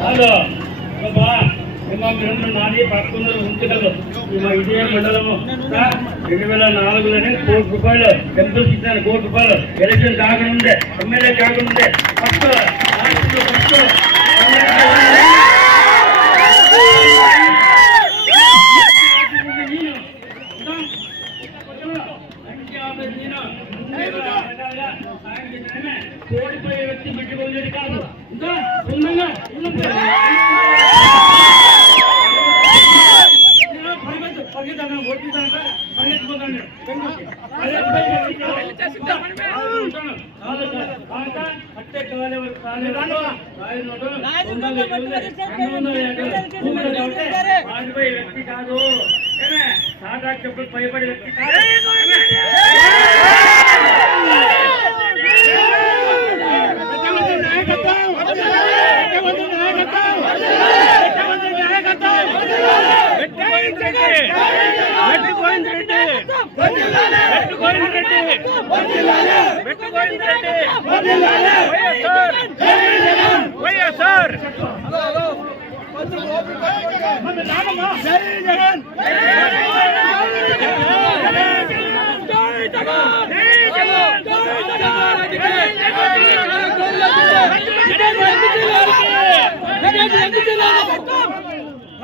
hello బాబా మా friend నాది పదకొండు ఉంచగలరు మా ఇదే మండలము సార్ రెండు వేల నాలుగులోనే కోటి రూపాయలు టెంపుల్స్ ఇచ్చాను కోటి రూపాయలు ఎలక్షన్ కాకముందే ఎమ్మెల్యే కాకముందే ఓడిపోయే వ్యక్తి పెట్టుకోలేదు కాదు ఇంకా ఉందంగా వ్యక్తి కాదు సాదా చెప్పులు భయపడే వ్యక్తి కాదు YSR Ramachandra Jagan